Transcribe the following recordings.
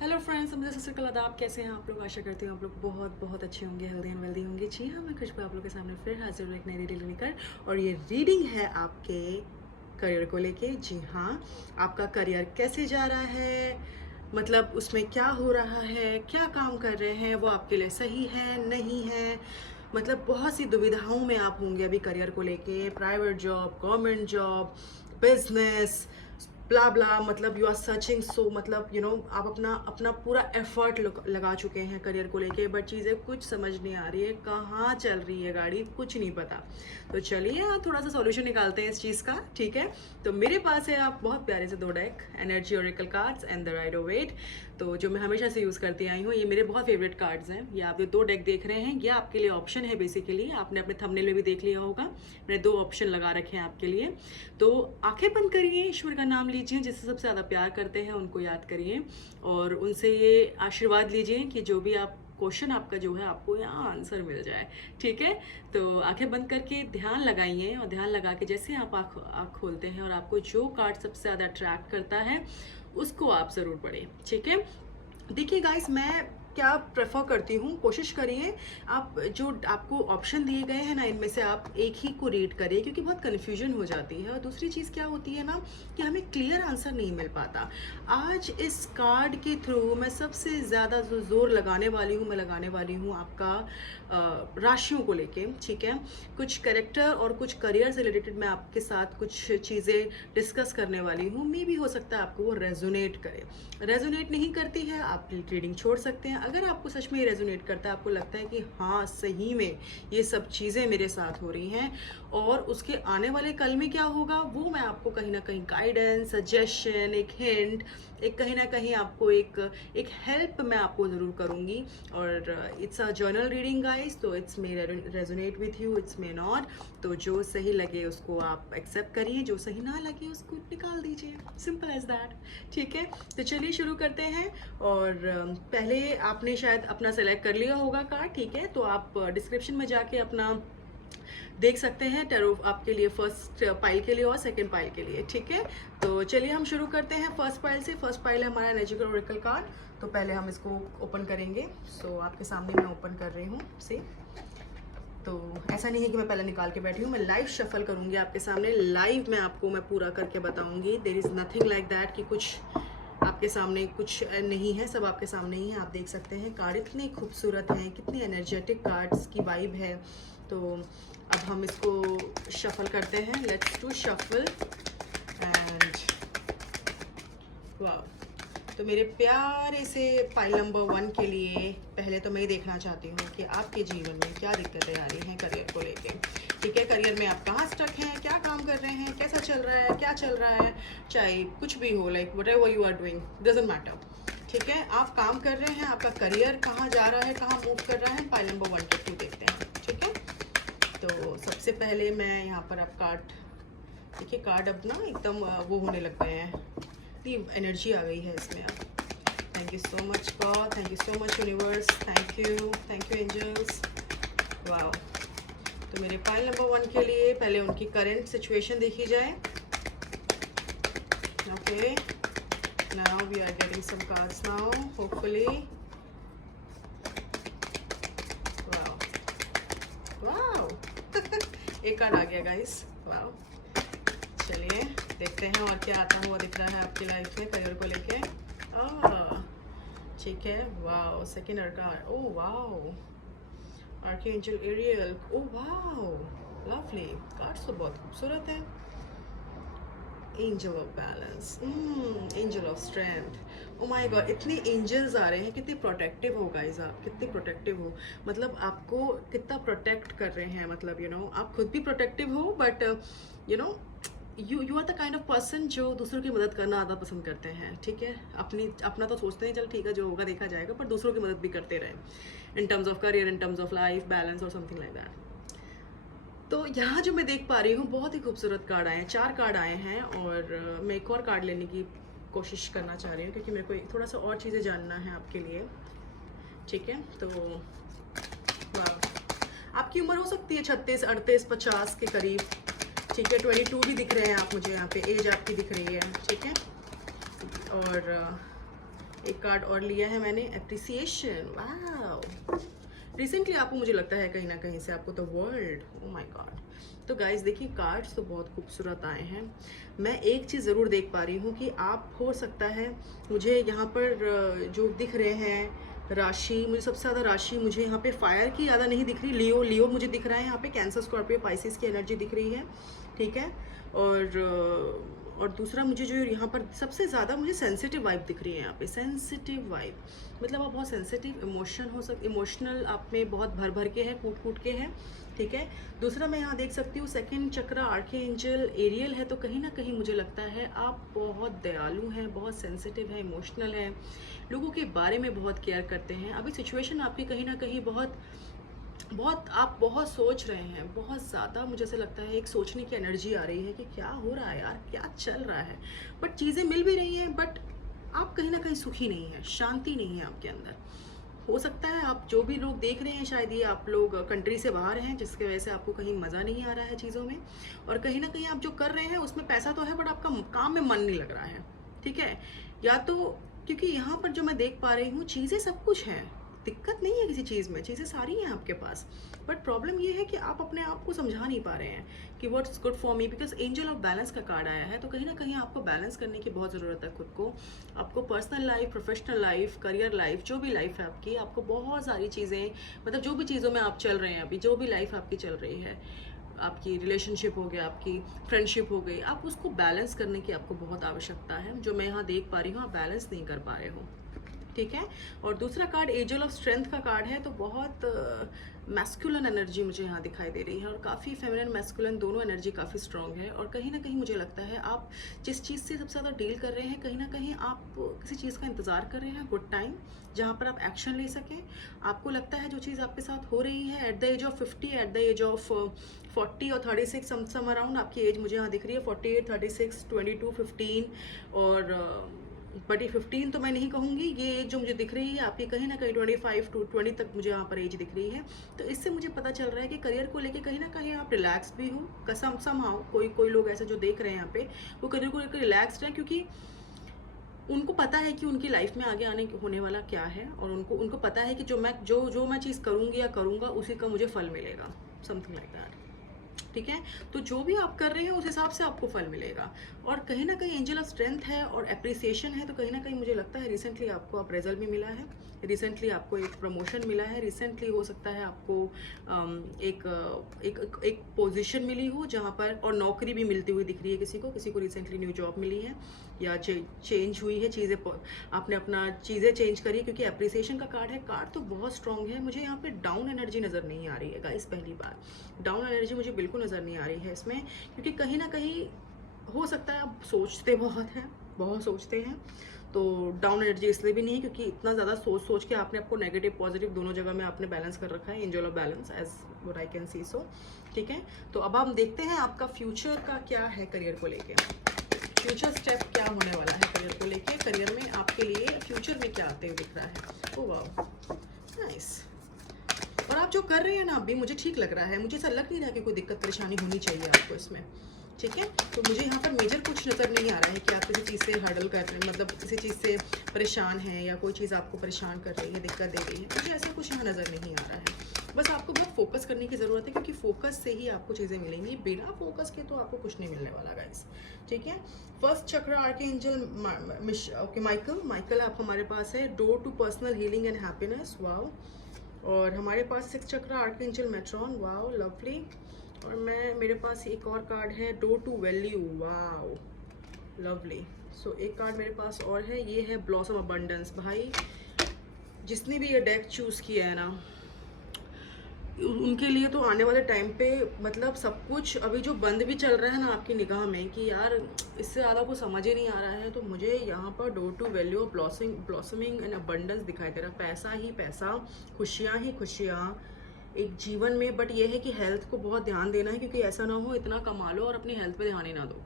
Hello friends, मुझे सत श्री अकाल। आप कैसे हैं आप लोग? आशा करती हूँ आप लोग बहुत बहुत अच्छे होंगे, हेल्दी एंड वेल्दी होंगे। जी हाँ, मैं खुशबू आप लोग के सामने फिर हाजिर हूँ एक नई रीडिंग लेकर। और ये रीडिंग है आपके करियर को लेके। जी हाँ, आपका करियर कैसे जा रहा है, मतलब उसमें क्या हो रहा है, क्या काम कर रहे हैं, वो आपके लिए सही है नहीं है। मतलब बहुत सी दुविधाओं में आप होंगे अभी करियर को लेके। Private job, government job, business, blah blah, मतलब यू आर सर्चिंग सो, मतलब आप अपना अपना पूरा एफर्ट लगा चुके हैं करियर को लेके, बट चीज़ें कुछ समझ नहीं आ रही है, कहाँ चल रही है गाड़ी कुछ नहीं पता। तो चलिए आज थोड़ा सा सॉल्यूशन निकालते हैं इस चीज़ का, ठीक है। तो मेरे पास है आप बहुत प्यारे से दो deck, energy oracle cards and the Rider Waite. तो जो मैं हमेशा से यूज़ करती आई हूँ, ये मेरे बहुत फेवरेट कार्ड्स हैं। ये आप जो दो डेक देख रहे हैं ये आपके लिए ऑप्शन है। बेसिकली आपने अपने थंबनेल में भी देख लिया होगा, मैंने दो ऑप्शन लगा रखे हैं आपके लिए। तो आंखें बंद करिए, ईश्वर का नाम लीजिए, जिससे सबसे ज़्यादा प्यार करते हैं उनको याद करिए और उनसे ये आशीर्वाद लीजिए कि जो भी आप क्वेश्चन आपका जो है आपको यहाँ आंसर मिल जाए, ठीक है। तो आंखें बंद करके ध्यान लगाइए और ध्यान लगा के जैसे आप आँख खोलते हैं और आपको जो कार्ड सबसे ज़्यादा अट्रैक्ट करता है उसको आप ज़रूर पढ़ें, ठीक है। देखिए गाइस, मैं क्या प्रेफर करती हूँ, कोशिश करिए आप जो आपको ऑप्शन दिए गए हैं ना, इनमें से आप एक ही को रीड करिए, क्योंकि बहुत कन्फ्यूजन हो जाती है। और दूसरी चीज़ क्या होती है ना कि हमें क्लियर आंसर नहीं मिल पाता। आज इस कार्ड के थ्रू मैं सबसे ज़्यादा जो जोर लगाने वाली हूँ, मैं लगाने वाली हूँ आपका राशियों को लेके, ठीक है। कुछ कैरेक्टर और कुछ करियर से रिलेटेड मैं आपके साथ कुछ चीज़ें डिस्कस करने वाली हूँ। मे भी हो सकता है आपको वो रेजोनेट करे। रेजोनेट नहीं करती है आप रीडिंग छोड़ सकते हैं। अगर आपको सच में ये रेजोनेट करता है, आपको लगता है कि हाँ सही में ये सब चीज़ें मेरे साथ हो रही हैं और उसके आने वाले कल में क्या होगा, वो मैं आपको कहीं ना कहीं गाइडेंस, सजेशन, एक हिंट, एक कहीं ना कहीं आपको एक हेल्प मैं आपको ज़रूर करूँगी। और it's a general reading guys, तो it's may resonate with you, it's may not. तो जो सही लगे उसको आप एक्सेप्ट करिए, जो सही ना लगे उसको निकाल दीजिए, सिंपल एज दैट, ठीक है। तो चलिए शुरू करते हैं। और पहले आपने शायद अपना सेलेक्ट कर लिया होगा कार्ड, ठीक है। तो आप डिस्क्रिप्शन में जाके अपना देख सकते हैं टैरो आपके लिए, फर्स्ट पाइल के लिए और सेकंड पाइल के लिए, ठीक है। तो चलिए हम शुरू करते हैं फर्स्ट पाइल से। फर्स्ट पाइल है हमारा एनर्जी ओरेकल कार्ड। तो पहले हम इसको ओपन करेंगे। सो आपके सामने मैं ओपन कर रही हूँ से। तो ऐसा नहीं है कि मैं पहले निकाल के बैठी हूँ, मैं लाइव शफल करूँगी आपके सामने, लाइव मैं पूरा करके बताऊँगी। There is nothing like that कि कुछ आपके सामने कुछ नहीं है, सब आपके सामने ही है। आप देख सकते हैं कार्ड इतने खूबसूरत हैं, कितनी एनर्जेटिक कार्ड्स की वाइब है। तो अब हम इसको शफल करते हैं। लेट्स डू शफल एंड वाह। तो मेरे प्यारे से पाइल नंबर 1 के लिए पहले तो मैं ये देखना चाहती हूँ कि आपके जीवन में क्या दिक्कतें आ रही हैं करियर को लेके, ठीक है। करियर में आप कहाँ स्टक हैं, क्या काम कर रहे हैं, कैसा चल रहा है, क्या चल रहा है, चाहे कुछ भी हो, like whatever you are doing doesn't matter, ठीक है। आप काम कर रहे हैं, आपका करियर कहाँ जा रहा है, कहाँ मूव कर रहा है, पाइल नंबर 1 के थ्रू देखते हैं, ठीक है। तो सबसे पहले मैं यहाँ पर आप कार्ड देखिए, कार्ड अब ना एकदम वो होने लग गए हैं, इतनी एनर्जी आ गई है इसमें अब। Thank you so much God, thank you so much universe, thank you angels, wow. तो मेरे पाइल नंबर 1 के लिए पहले उनकी करंट सिचुएशन देखी जाए। Okay, now we are getting some cards now, hopefully. Wow wow एक कार्ड आ गया गाइस, वाओ। चलिए देखते हैं और क्या आता हुआ दिख रहा है आपकी लाइफ में करियर को लेके। ठीक है, wow, second card, oh wow, archangel Ariel, oh wow, lovely. Cards तो बहुत खूबसूरत है। Angel of balance, angel of strength, oh my God, इतने एंजल्स आ रहे हैं। कितने प्रोटेक्टिव हो गाइस आप, कितने प्रोटेक्टिव हो, मतलब आपको कितना प्रोटेक्ट कर रहे हैं, मतलब आप खुद भी प्रोटेक्टिव हो, but you know you are the kind of person जो दूसरों की मदद करना ज़्यादा पसंद करते हैं, ठीक है। अपना तो सोचते हैं चल ठीक है जो होगा देखा जाएगा, पर दूसरों की मदद भी करते रहे in terms of career, in terms of life balance और समथिंग लाइक दैट। तो यहाँ जो मैं देख पा रही हूँ बहुत ही खूबसूरत कार्ड आए हैं, 4 कार्ड आए हैं। और मैं एक और कार्ड लेने की कोशिश करना चाह रही हूँ, क्योंकि मेरे को थोड़ा सा और चीज़ें जानना है आपके लिए, ठीक है। तो वाह, आपकी उम्र हो सकती है 36, 38, 50 के करीब, ठीक है। 22 भी दिख रहे हैं आप मुझे यहाँ पे, एज आपकी दिख रही है, ठीक है। और एक कार्ड और लिया है मैंने, एप्रिसिएशन। वाह, रिसेंटली आपको मुझे लगता है कहीं ना कहीं से आपको the world, O my God. तो गाइस देखिए, कार्ड्स तो बहुत खूबसूरत आए हैं। मैं एक चीज़ ज़रूर देख पा रही हूँ कि आप, हो सकता है मुझे यहाँ पर जो दिख रहे हैं राशि, मुझे सबसे ज़्यादा राशि मुझे यहाँ पे फायर की ज़्यादा नहीं दिख रही, लियो लियो मुझे दिख रहा है यहाँ पे, कैंसर स्कॉर्पियो पाइसिस की एनर्जी दिख रही है, ठीक है। और दूसरा मुझे जो यहाँ पर सबसे ज़्यादा मुझे सेंसिटिव वाइब दिख रही है यहाँ पे, सेंसिटिव वाइब, मतलब आप बहुत सेंसिटिव, इमोशनल आप में बहुत भर भर के है, कूट कूट के है, ठीक है। दूसरा मैं यहाँ देख सकती हूँ सेकंड चक्र आर्के एंजल एरियल है, तो कहीं ना कहीं मुझे लगता है आप बहुत दयालु हैं, बहुत सेंसिटिव है, इमोशनल है, लोगों के बारे में बहुत केयर करते हैं। अभी सिचुएशन आपकी कहीं ना कहीं आप बहुत सोच रहे हैं, बहुत ज़्यादा मुझे ऐसा लगता है, एक सोचने की एनर्जी आ रही है कि क्या हो रहा है यार, क्या चल रहा है, बट चीज़ें मिल भी रही हैं, बट आप कहीं ना कहीं सुखी नहीं है, शांति नहीं है आपके अंदर। हो सकता है आप जो भी लोग देख रहे हैं, शायद ये आप लोग कंट्री से बाहर हैं, जिसकी वजह से आपको कहीं मज़ा नहीं आ रहा है चीज़ों में, और कहीं ना कहीं आप जो कर रहे हैं उसमें पैसा तो है, बट आपका काम में मन नहीं लग रहा है, ठीक है। या तो क्योंकि यहाँ पर जो मैं देख पा रही हूँ, चीज़ें सब कुछ हैं, दिक्कत नहीं है किसी चीज़ में, चीज़ें सारी हैं आपके पास, बट प्रॉब्लम ये है कि आप अपने आप को समझा नहीं पा रहे हैं कि what's good for me, because angel of balance का कार्ड आया है। तो कहीं ना कहीं आपको बैलेंस करने की बहुत ज़रूरत है खुद को, आपको personal life, professional life, career life, जो भी लाइफ है आपकी, आपको बहुत सारी चीज़ें, मतलब जो भी चीज़ों में आप चल रहे हैं अभी, जो भी लाइफ आपकी चल रही है, आपकी रिलेशनशिप हो गया, आपकी फ्रेंडशिप हो गई, आप उसको बैलेंस करने की आपको बहुत आवश्यकता है। जो मैं यहाँ देख पा रही हूँ, आप बैलेंस नहीं कर पा रहे हो, ठीक है। और दूसरा कार्ड एंजल ऑफ स्ट्रेंथ का कार्ड है, तो बहुत मैस्कुलिन एनर्जी मुझे यहाँ दिखाई दे रही है, और काफ़ी फेमिनिन मैस्कुलिन दोनों एनर्जी काफ़ी स्ट्रॉन्ग है। और कहीं ना कहीं मुझे लगता है आप जिस चीज़ से सबसे ज़्यादा डील कर रहे हैं, कहीं ना कहीं आप किसी चीज़ का इंतज़ार कर रहे हैं, गुड टाइम, जहाँ पर आप एक्शन ले सकें। आपको लगता है जो चीज़ आपके साथ हो रही है at the age of 50, at the age of 40 और 36 सम अराउंड आपकी एज मुझे यहाँ दिख रही है, 48, 36, 22, 15, और बट ये 15 तो मैं नहीं कहूँगी, ये एज जो मुझे दिख रही है आपकी कहीं ना कहीं 25 to 20 तक मुझे यहाँ पर एज दिख रही है। तो इससे मुझे पता चल रहा है कि करियर को लेके कहीं ना कहीं आप रिलैक्स भी हो, कसम समहाउ कोई लोग ऐसे जो देख रहे हैं यहाँ पे, वो करियर को लेकर रिलैक्सड हैं, क्योंकि उनको पता है कि उनकी लाइफ में आगे आने होने वाला क्या है, और उनको पता है कि जो मैं चीज़ करूँगी या करूँगा उसी का मुझे फल मिलेगा, समथिंग लाइक दैट, ठीक है। तो जो भी आप कर रहे हैं उस हिसाब से आपको फल मिलेगा। और कहीं ना कहीं एंजल ऑफ स्ट्रेंथ है और एप्रिसिएशन है, तो कहीं ना कहीं मुझे लगता है रिसेंटली आपको अप्रेजल भी मिला है, रिसेंटली आपको एक प्रमोशन मिला है, रिसेंटली हो सकता है आपको एक पोजीशन मिली हो जहाँ पर, और नौकरी भी मिलती हुई दिख रही है किसी को रिसेंटली न्यू जॉब मिली है, या चेंज हुई है चीज़ें, आपने अपना चीज़ें चेंज करी, क्योंकि एप्रिसिएशन का कार्ड है। कार्ड तो बहुत स्ट्रांग है, मुझे यहाँ पे डाउन एनर्जी नज़र नहीं आ रही है गाइस, पहली बार डाउन एनर्जी मुझे बिल्कुल नज़र नहीं आ रही है इसमें, क्योंकि कहीं ना कहीं हो सकता है आप बहुत सोचते हैं, तो डाउन एनर्जी इसलिए भी नहीं क्योंकि इतना ज़्यादा सोच के आपने आपको नेगेटिव पॉजिटिव दोनों जगह में आपने बैलेंस कर रखा है, angel of balance as what I can see, so ठीक है। तो अब हम देखते हैं आपका फ्यूचर का क्या है, करियर को लेके फ्यूचर स्टेप क्या होने वाला है करियर को लेके, करियर में आपके लिए फ्यूचर में क्या आते हुए दिख रहा है। ओह वाह, नाइस। और आप जो कर रहे हैं ना अभी, मुझे ठीक लग रहा है, मुझे ऐसा लग नहीं रहा कि कोई दिक्कत परेशानी होनी चाहिए आपको इसमें, ठीक है। तो मुझे यहाँ पर मेजर कुछ नज़र नहीं आ रहा है कि आप किसी चीज़ से हर्डल कर रहे हैं, मतलब किसी चीज़ से परेशान हैं, या कोई चीज़ आपको परेशान कर रही है, दिक्कत दे रही है, मुझे ऐसा कुछ यहाँ नज़र नहीं आ रहा है। बस आपको बहुत फोकस करने की ज़रूरत है, क्योंकि फोकस से ही आपको चीज़ें मिलेंगी, बिना फोकस के तो आपको कुछ नहीं मिलने वाला गाइस, ठीक है। फर्स्ट चक्र आर्कएंजल ओके माइकल आप हमारे पास है, door to personal healing and happiness, wow. और हमारे पास 6 चक्र आर्कएंजल मेट्रॉन, वाओ लवली। और मेरे पास एक और कार्ड है, door to value, wow lovely. So एक कार्ड मेरे पास और है, ये है ब्लॉसम अबंडेंस। भाई जिसने भी ये डेक चूज़ किया है ना, उनके लिए तो आने वाले टाइम पे मतलब सब कुछ अभी जो बंद भी चल रहा है ना आपकी निगाह में कि यार इससे ज़्यादा कुछ समझ ही नहीं आ रहा है, तो मुझे यहाँ पर door to value of blossoming and abundance दिखाई दे रहा है। पैसा ही पैसा, खुशियाँ ही खुशियाँ एक जीवन में, बट ये है कि हेल्थ को बहुत ध्यान देना है, क्योंकि ऐसा ना हो इतना कमा लो और अपनी हेल्थ पे ध्यान ही ना दो,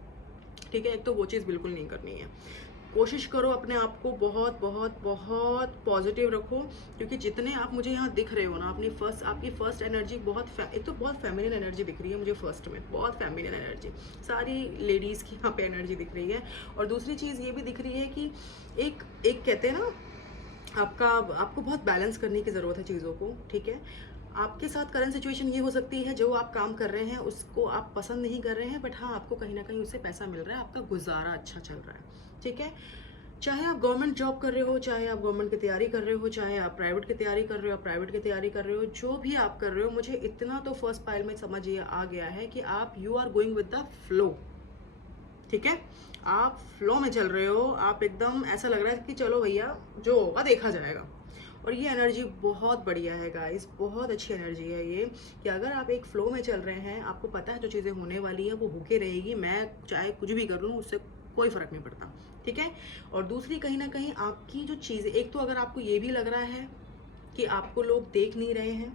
ठीक है। एक तो वो चीज़ बिल्कुल नहीं करनी है। कोशिश करो अपने आप को बहुत बहुत बहुत पॉजिटिव रखो, क्योंकि जितने आप मुझे यहाँ दिख रहे हो ना, आपकी फर्स्ट एनर्जी एक तो बहुत फेमिनिन एनर्जी दिख रही है मुझे फर्स्ट में, बहुत फेमिनिन एनर्जी, सारी लेडीज़ की यहाँ पे एनर्जी दिख रही है। और दूसरी चीज़ ये भी दिख रही है कि एक कहते हैं ना आपको बहुत बैलेंस करने की ज़रूरत है चीज़ों को, ठीक है। आपके साथ करंट सिचुएशन ये हो सकती है, जो आप काम कर रहे हैं उसको आप पसंद नहीं कर रहे हैं, बट हाँ आपको कहीं ना कहीं उससे पैसा मिल रहा है, आपका गुजारा अच्छा चल रहा है, ठीक है। चाहे आप गवर्नमेंट जॉब कर रहे हो, चाहे आप गवर्नमेंट की तैयारी कर रहे हो, चाहे आप प्राइवेट की तैयारी कर रहे हो, प्राइवेट की तैयारी कर रहे हो, जो भी आप कर रहे हो, मुझे इतना तो फर्स्ट पाइल में समझ ये आ गया है कि आप you are going with the flow, ठीक है। आप फ्लो में चल रहे हो, आप एकदम ऐसा लग रहा है कि चलो भैया जो होगा देखा जाएगा। और ये एनर्जी बहुत बढ़िया है गाइस, बहुत अच्छी एनर्जी है ये, कि अगर आप एक फ्लो में चल रहे हैं, आपको पता है जो चीज़ें होने वाली हैं वो होके रहेगी, मैं चाहे कुछ भी कर लूँ उससे कोई फ़र्क नहीं पड़ता, ठीक है। और दूसरी कहीं ना कहीं आपकी जो चीज़ें, एक तो अगर आपको ये भी लग रहा है कि आपको लोग देख नहीं रहे हैं,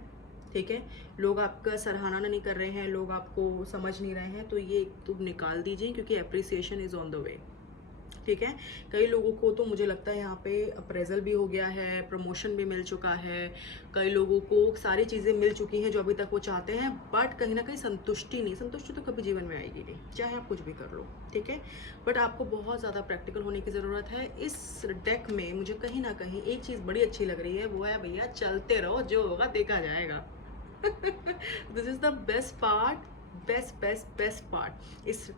ठीक है, लोग आपका सराहना नहीं कर रहे हैं, लोग आपको समझ नहीं रहे हैं, तो ये तो निकाल दीजिए, क्योंकि appreciation is on the way, ठीक है। कई लोगों को तो मुझे लगता है यहाँ पे अप्रेजल भी हो गया है, प्रमोशन भी मिल चुका है, कई लोगों को सारी चीज़ें मिल चुकी हैं जो अभी तक वो चाहते हैं, बट कहीं ना कहीं संतुष्टि नहीं, संतुष्टि तो कभी जीवन में आएगी नहीं, चाहे आप कुछ भी कर लो, ठीक है। बट आपको बहुत ज़्यादा प्रैक्टिकल होने की ज़रूरत है। इस डेक में मुझे कहीं ना कहीं एक चीज़ बड़ी अच्छी लग रही है, वो है भैया चलते रहो, जो होगा देखा जाएगा। This is the best part, best part इस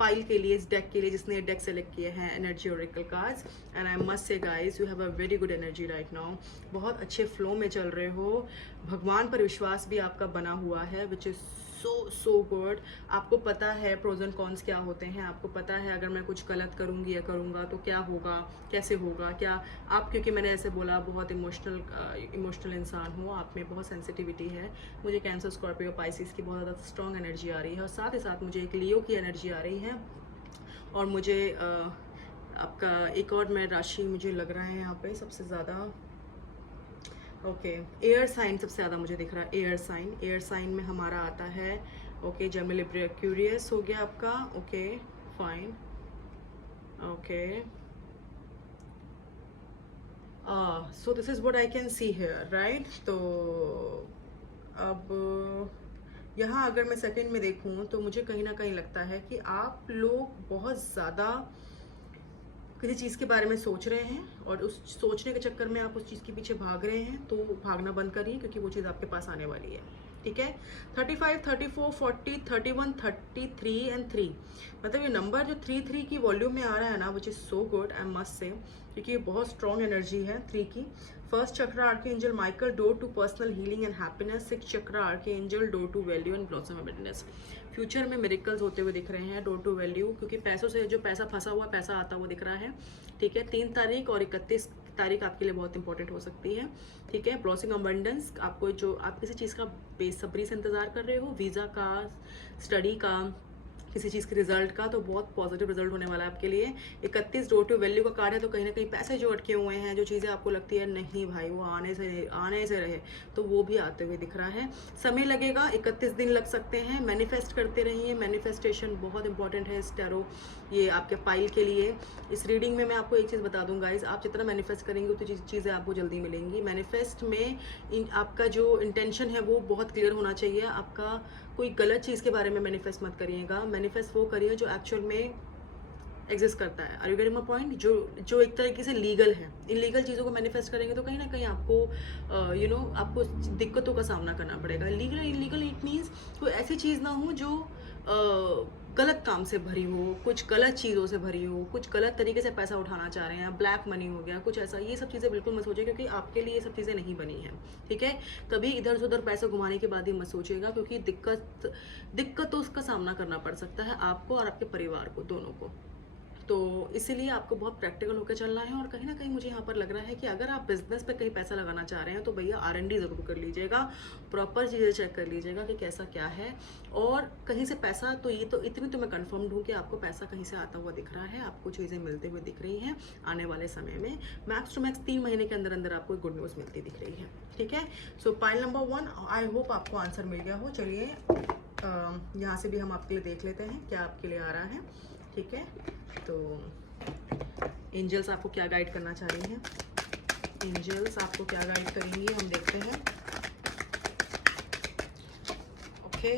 पाइल के लिए, इस डेक के लिए, जिसने डेक सेलेक्ट किए हैं energy oracle cards. And I must say guys, you have a very good energy right now, बहुत अच्छे फ्लो में चल रहे हो, भगवान पर विश्वास भी आपका बना हुआ है, विच इज़ सो गुड। आपको पता है प्रोज एंड कॉन्स क्या होते हैं, आपको पता है अगर मैं कुछ गलत करूँगी या करूँगा तो क्या होगा, कैसे होगा, क्या आप, क्योंकि मैंने ऐसे बोला बहुत इमोशनल इंसान हो, आप में बहुत सेंसिटिविटी है। मुझे कैंसर, स्कॉर्पियो, पाइसिस की बहुत ज़्यादा स्ट्रॉन्ग एनर्जी आ रही है, और साथ ही साथ मुझे एक लियो की एनर्जी आ रही है, और मुझे आपका एक और मैं राशि मुझे लग रहा है यहाँ पे सबसे ज़्यादा, ओके, एयर साइन सबसे ज़्यादा मुझे दिख रहा है, एयर साइन में हमारा आता है, ओके, जेमिनी एक्वेरियस हो गया आपका, okay fine, okay, so this is what I can see here, right. तो अब यहाँ अगर मैं सेकंड में देखूँ तो मुझे कहीं ना कहीं लगता है कि आप लोग बहुत ज़्यादा किसी चीज़ के बारे में सोच रहे हैं, और उस सोचने के चक्कर में आप उस चीज़ के पीछे भाग रहे हैं, तो भागना बंद करिए, क्योंकि वो चीज़ आपके पास आने वाली है, ठीक है। 35, 34, 40, 31, 33 एंड 3, मतलब ये नंबर जो 3 की वॉल्यूम में आ रहा है ना, विच is so good, I must say, क्योंकि ये बहुत स्ट्रॉन्ग एनर्जी है 3 की। First chakra archangel Michael, door to personal healing and happiness. 6 chakra archangel, door to value and blossom happiness. Future में मिरेकल्स होते हुए दिख रहे हैं, डोर टू वैल्यू, क्योंकि पैसों से जो पैसा फंसा हुआ पैसा आता हुआ दिख रहा है, ठीक है। 3 तारीख और 31 तारीख आपके लिए बहुत इंपॉर्टेंट हो सकती है, ठीक है। ब्लॉसिंग अबंडेंस, आपको जो आप किसी चीज़ का बेसब्री से इंतजार कर रहे हो, वीज़ा का, स्टडी का, किसी चीज़ के रिजल्ट का, तो बहुत पॉजिटिव रिजल्ट होने वाला है आपके लिए। 31 डोर टू वैल्यू का कार्ड है, तो कहीं ना कहीं पैसे जो अटके हुए हैं, जो चीज़ें आपको लगती है नहीं भाई वो आने से रहे, तो वो भी आते हुए दिख रहा है। समय लगेगा, 31 दिन लग सकते हैं। मैनिफेस्ट करते रहिए, मैनिफेस्टेशन बहुत इंपॉर्टेंट है इस टैरो, ये आपके पाइल के लिए। इस रीडिंग में मैं आपको एक चीज़ बता दूँ गाइज, आप जितना मैनिफेस्ट करेंगे उतनी चीज़ें आपको जल्दी मिलेंगी। मैनिफेस्ट में आपका जो इंटेंशन है वो बहुत क्लियर होना चाहिए, आपका कोई गलत चीज़ के बारे में मैनिफेस्ट मत करिएगा, मैनिफेस्ट वो करिए जो एक्चुअल में एग्जिस्ट करता है। Are you getting my point, जो एक तरीके से लीगल है। इलीगल चीज़ों को मैनिफेस्ट करेंगे तो कहीं ना कहीं आपको आपको दिक्कतों का सामना करना पड़ेगा। लीगल इलीगल इट मीन्स कोई ऐसी चीज़ ना हो जो गलत काम से भरी हो, कुछ गलत चीज़ों से भरी हो, कुछ गलत तरीके से पैसा उठाना चाह रहे हैं, ब्लैक मनी हो गया, कुछ ऐसा, ये सब चीज़ें बिल्कुल मत सोचिए, क्योंकि आपके लिए ये सब चीज़ें नहीं बनी हैं, ठीक है। कभी इधर से उधर पैसा घुमाने के बाद ही मत सोचिएगा, क्योंकि दिक्कत तो उसका सामना करना पड़ सकता है आपको और आपके परिवार को, दोनों को। तो इसीलिए आपको बहुत प्रैक्टिकल होकर चलना है। और कहीं ना कहीं मुझे यहाँ पर लग रहा है कि अगर आप बिजनेस पे कहीं पैसा लगाना चाह रहे हैं तो भैया R&D ज़रूर कर लीजिएगा, प्रॉपर चीज़ें चेक कर लीजिएगा कि कैसा क्या है। और कहीं से पैसा, तो ये तो इतनी तो मैं कन्फर्म हूँ कि आपको पैसा कहीं से आता हुआ दिख रहा है, आपको चीज़ें मिलते हुए दिख रही हैं आने वाले समय में। मैक्स टू मैक्स 3 महीने के अंदर अंदर आपको गुड न्यूज़ मिलती दिख रही है, ठीक है। सो पाइल नंबर 1, आई होप आपको आंसर मिल गया हो। चलिए यहाँ से भी हम आपके लिए देख लेते हैं क्या आपके लिए आ रहा है, ठीक है। तो एंजल्स आपको क्या गाइड करना चाह रही हैं, एंजल्स आपको क्या गाइड करेंगी, हम देखते हैं। ओके,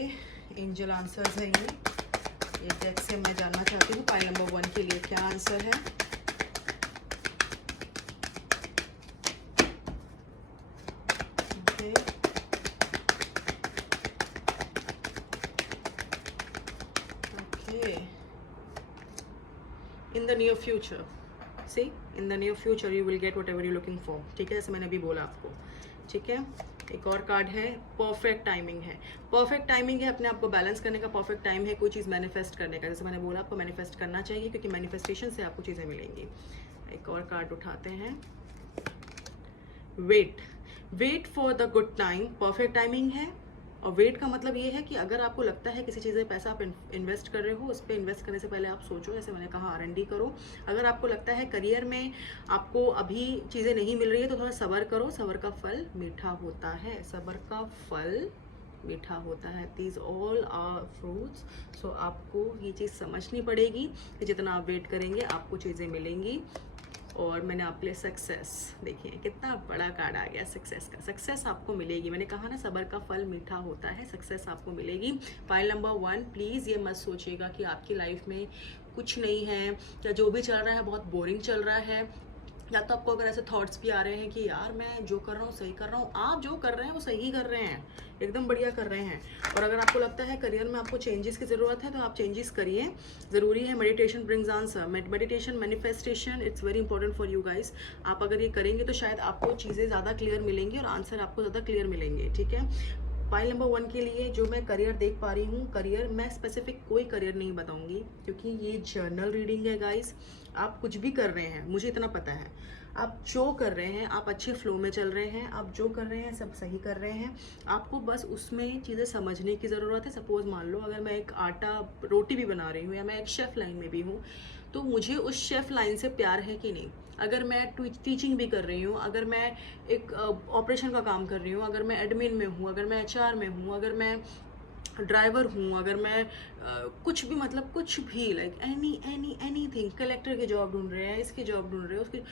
एंजल आंसर्स है ये डेक से मैं जानना चाहती हूँ पाइल नंबर 1 के लिए क्या आंसर है। Okay, okay. In the near future, see, in the near future you will get whatever you looking for, ठीक है, जैसे मैंने अभी बोला आपको, ठीक है। एक और कार्ड है, परफेक्ट टाइमिंग है। परफेक्ट टाइमिंग है अपने आप को बैलेंस करने का, परफेक्ट टाइम है कोई चीज़ मैनिफेस्ट करने का। जैसे मैंने बोला आपको मैनिफेस्ट करना चाहिए, क्योंकि मैनिफेस्टेशन से आपको चीज़ें मिलेंगी। एक और कार्ड उठाते हैं, wait, wait for the good time, perfect timing है। और वेट का मतलब ये है कि अगर आपको लगता है किसी चीज़ में पैसा आप इन्वेस्ट कर रहे हो, उस पर इन्वेस्ट करने से पहले आप सोचो, जैसे मैंने कहा R&D करो। अगर आपको लगता है करियर में आपको अभी चीज़ें नहीं मिल रही है, तो थोड़ा सब्र करो, सब्र का फल मीठा होता है, सब्र का फल मीठा होता है। These all are fruits. So आपको ये चीज़ समझनी पड़ेगी कि जितना आप वेट करेंगे आपको चीज़ें मिलेंगी। और मैंने आपके लिए सक्सेस, देखिए कितना बड़ा कार्ड आ गया सक्सेस का। सक्सेस आपको मिलेगी, मैंने कहा ना सब्र का फल मीठा होता है, सक्सेस आपको मिलेगी। फाइल नंबर 1, प्लीज़ ये मत सोचिएगा कि आपकी लाइफ में कुछ नहीं है, या जो भी चल रहा है बहुत बोरिंग चल रहा है, या तो आपको अगर ऐसे थॉट्स भी आ रहे हैं कि यार मैं जो कर रहा हूँ सही कर रहा हूँ, आप जो कर रहे हैं वो सही कर रहे हैं, एकदम बढ़िया कर रहे हैं। और अगर आपको लगता है करियर में आपको चेंजेस की ज़रूरत है, तो आप चेंजेस करिए, ज़रूरी है। Meditation brings answer, meditation, manifestation, it's very important for you guys. आप अगर ये करेंगे तो शायद आपको चीज़ें ज़्यादा क्लियर मिलेंगी और आंसर आपको ज़्यादा क्लियर मिलेंगे, ठीक है। फाइल नंबर 1 के लिए जो मैं करियर देख पा रही हूँ, करियर मैं स्पेसिफिक कोई करियर नहीं बताऊंगी, क्योंकि ये जर्नल रीडिंग है गाइस। आप कुछ भी कर रहे हैं, मुझे इतना पता है, आप जो कर रहे हैं आप अच्छे फ्लो में चल रहे हैं, आप जो कर रहे हैं सब सही कर रहे हैं। आपको बस उसमें चीज़ें समझने की ज़रूरत है। सपोज मान लो अगर मैं एक आटा रोटी भी बना रही हूँ, या मैं एक शेफ़ लाइन में भी हूँ, तो मुझे उस शेफ़ लाइन से प्यार है कि नहीं। अगर मैं टीचिंग भी कर रही हूँ, अगर मैं एक ऑपरेशन का काम कर रही हूँ, अगर मैं एडमिन में हूँ, अगर मैं HR में हूँ, अगर मैं ड्राइवर हूँ, अगर मैं कुछ भी, मतलब कुछ भी, लाइक एनीथिंग, कलेक्टर की जॉब ढूंढ रहे हैं, इसकी जॉब ढूंढ रहे हैं, उसकी,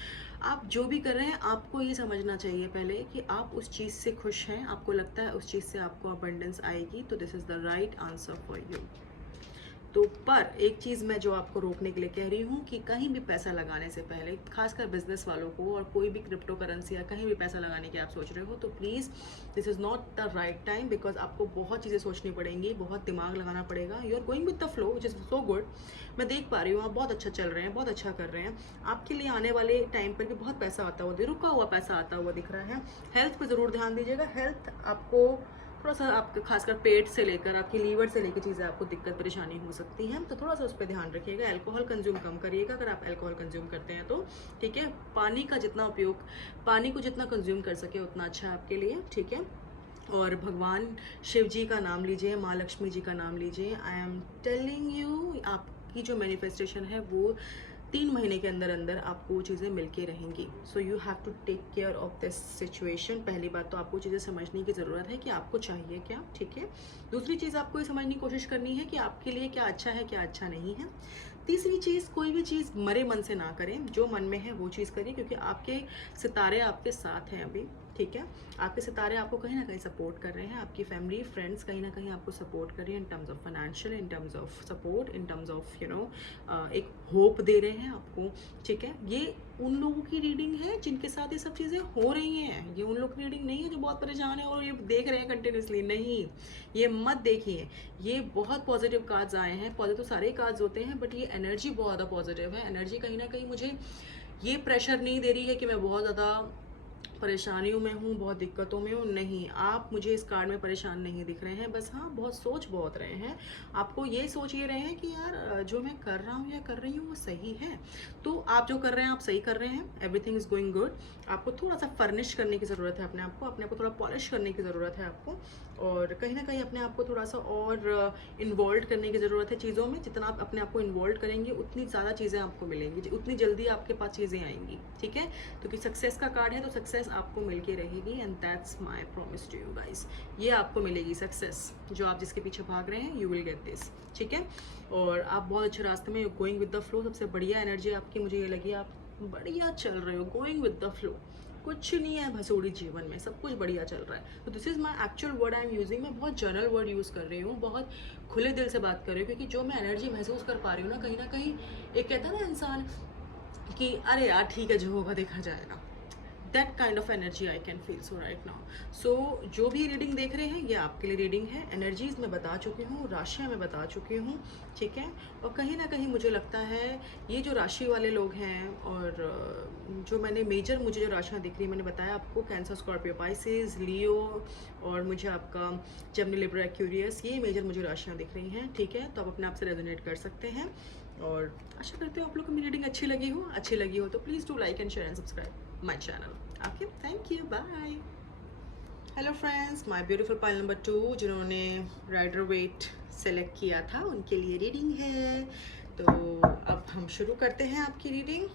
आप जो भी कर रहे हैं, आपको ये समझना चाहिए पहले कि आप उस चीज़ से खुश हैं, आपको लगता है उस चीज़ से आपको अबंडेंस आएगी, तो this is the right answer for you. तो पर एक चीज़ मैं जो आपको रोकने के लिए कह रही हूँ कि कहीं भी पैसा लगाने से पहले, खासकर बिजनेस वालों को, और कोई भी क्रिप्टो करेंसी या कहीं भी पैसा लगाने की आप सोच रहे हो, तो please this is not the right time, because आपको बहुत चीज़ें सोचनी पड़ेंगी, बहुत दिमाग लगाना पड़ेगा। You are going with the flow which is so good. मैं देख पा रही हूँ आप बहुत अच्छा चल रहे हैं, बहुत अच्छा कर रहे हैं। आपके लिए आने वाले टाइम पर भी बहुत पैसा आता हुआ, रुका हुआ पैसा आता हुआ दिख रहा है। हेल्थ पर ज़रूर ध्यान दीजिएगा। हेल्थ आपको थोड़ा सा, आपके खासकर पेट से लेकर आपकी लीवर से लेकर चीज़ें आपको दिक्कत परेशानी हो सकती हैं, तो थोड़ा सा उस पर ध्यान रखिएगा। अल्कोहल कंज्यूम कम करिएगा अगर आप अल्कोहल कंज्यूम करते हैं तो, ठीक है। पानी का जितना उपयोग, पानी को जितना कंज्यूम कर सके उतना अच्छा है आपके लिए, ठीक है। और भगवान शिव जी का नाम लीजिए, माँ लक्ष्मी जी का नाम लीजिए। आई एम टेलिंग यू, आपकी जो मैनिफेस्टेशन है वो 3 महीने के अंदर अंदर आपको वो चीज़ें मिलके रहेंगी। So you have to take care of this situation. पहली बात तो आपको चीज़ें समझने की ज़रूरत है कि आपको चाहिए क्या, ठीक है। दूसरी चीज़ आपको ये समझने की कोशिश करनी है कि आपके लिए क्या अच्छा है, क्या अच्छा नहीं है। तीसरी चीज़, कोई भी चीज़ मरे मन से ना करें, जो मन में है वो चीज़ करिए, क्योंकि आपके सितारे आपके साथ हैं अभी, ठीक है। आपके सितारे आपको कहीं ना कहीं सपोर्ट कर रहे हैं, आपकी फैमिली फ्रेंड्स कहीं ना कहीं आपको सपोर्ट कर रही है, in terms of financial, in terms of support, in terms of एक होप दे रहे हैं आपको, ठीक है। ये उन लोगों की रीडिंग है जिनके साथ ये सब चीज़ें हो रही हैं। ये उन लोगों की रीडिंग नहीं है जो बहुत परेशान है और ये देख रहे हैं कंटिन्यूसली, नहीं, ये मत देखिए। ये बहुत पॉजिटिव कार्ड्स आए हैं, पॉजिटिव सारे कार्ड्स होते हैं, बट ये एनर्जी बहुत ज़्यादा पॉजिटिव है। एनर्जी कहीं ना कहीं मुझे ये प्रेशर नहीं दे रही है कि मैं बहुत ज़्यादा परेशानियों में हूँ, बहुत दिक्कतों में हूँ, नहीं। आप मुझे इस कार्ड में परेशान नहीं दिख रहे हैं, बस हाँ बहुत सोच बहुत रहे हैं। आपको ये सोच ये रहे हैं कि यार जो मैं कर रहा हूँ या कर रही हूँ वो सही है। तो आप जो कर रहे हैं आप सही कर रहे हैं, एवरीथिंग इज़ गोइंग गुड। आपको थोड़ा सा फर्निश करने की ज़रूरत है अपने आप को थोड़ा पॉलिश करने की ज़रूरत है आपको, और कहीं ना कहीं अपने आप को थोड़ा सा और इन्वॉल्व करने की ज़रूरत है चीज़ों में। जितना आप अपने आप को इन्वॉल्व करेंगे उतनी ज़्यादा चीज़ें आपको मिलेंगी, उतनी जल्दी आपके पास चीज़ें आएंगी, ठीक है। क्योंकि सक्सेस का कार्ड है तो सक्सेस आपको मिलके रहेगी, and that's my promise to you guys. ये आपको मिलेगी सक्सेस, जो आप जिसके पीछे भाग रहे हैं, यू विल गेट दिस, ठीक है। और आप बहुत अच्छे रास्ते में, गोइंग विद द फ्लो। सबसे बढ़िया एनर्जी आपकी मुझे ये लगी, आप बढ़िया चल रहे हो, गोइंग विद द फ्लो। कुछ नहीं है भसोड़ी जीवन में, सब कुछ बढ़िया चल रहा है। तो this is my actual word I am using. मैं बहुत जनरल वर्ड यूज़ कर रही हूँ, बहुत खुले दिल से बात कर रही हूँ, क्योंकि जो मैं एनर्जी महसूस कर पा रही हूँ ना कहीं एक कहता है ना इंसान कि अरे यार ठीक है जो होगा देखा जाएगा, that kind of energy I can feel so right now. So जो भी रीडिंग देख रहे हैं ये आपके लिए रीडिंग है। एनर्जीज मैं बता चुकी हूँ, राशियाँ मैं बता चुकी हूँ, ठीक है। और कहीं ना कहीं मुझे लगता है ये जो राशि वाले लोग हैं और जो मैंने मेजर मुझे जो राशियाँ दिख रही मैंने बताया आपको, कैंसर, स्कॉर्पियो, पाइसेस, लियो और मुझे आपका जेमिनी, लिब्रा, एक्वेरियस, ये मेजर मुझे राशियाँ दिख रही हैं, ठीक है। तो आप अपने आप से रेजोनेट कर सकते हैं और आशा करते हो आप लोग को मेरी रीडिंग अच्छी लगी हो तो please do like and share and subscribe my channel. Okay, thank you, bye. Hello friends, my beautiful pile number 2 जिन्होंने राइडर वेट सेलेक्ट किया था उनके लिए रीडिंग है। तो अब हम शुरू करते हैं आपकी रीडिंग।